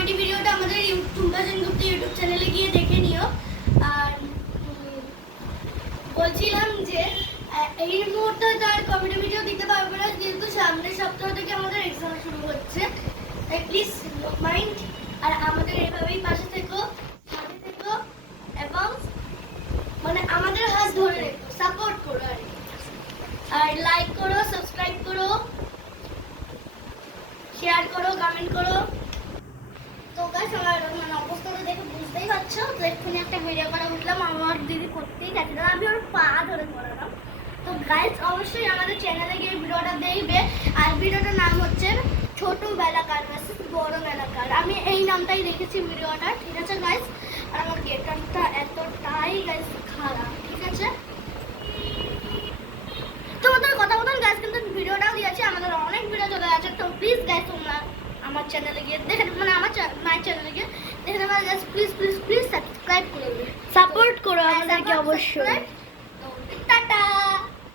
Comedy ভিডিওটা আমাদের YouTube চ্যানেলে গিয়ে দেখে নিও। আর বলছিলাম যে এই মুহূর্তে তার কমেডি ভিডিও দিতে পারবো না, কিন্তু সামনের সপ্তাহ থেকে আমাদের এক্সাম শুরু হচ্ছে, তাই প্লিজ মাইন্ড। আর আমাদের এভাবেই পাশে থেকো, সাথে থেকো এবং মানে আমাদের হাত ধরে রেখো, সাপোর্ট করো। আর লাইক করো, সাবস্ক্রাইব করো, শেয়ার করো, কমেন্ট করো। তো গাইস আমার মানে অবস্থাটা দেখে বুঝতেই পারছো, তো এক্ষুনি একটা ভিডিও করা উঠলাম, আমার দিদি করতেই যাচ্ছে না, আমি ওর পা ধরে করালাম। তো গাইস অবশ্যই আমাদের চ্যানেলে গিয়ে ভিডিওটা দেখবে। আর ভিডিওটার নাম হচ্ছে ছোট বেলাকার ভার্সেস বড় বেলাকার। আমি এই নামটাই রেখেছি ভিডিওটা, ঠিক আছে গাইস। আর আমার গেটআপটা এতটাই গাইস খারাপ, ঠিক আছে। তোমাদের কথা বলুন গাইস, কিন্তু ভিডিওটাও দিয়েছে, আমাদের অনেক ভিডিও চলে আছে। তো প্লিজ গাইস তোমরা আমার চ্যানেলে গিয়ে দেখে, মানে আমার মায়ের চ্যানেলে গিয়ে দেখে নেবে guys. Please please please subscribe করে দেবে, সাপোর্ট করো আমাদেরকে অবশ্যই।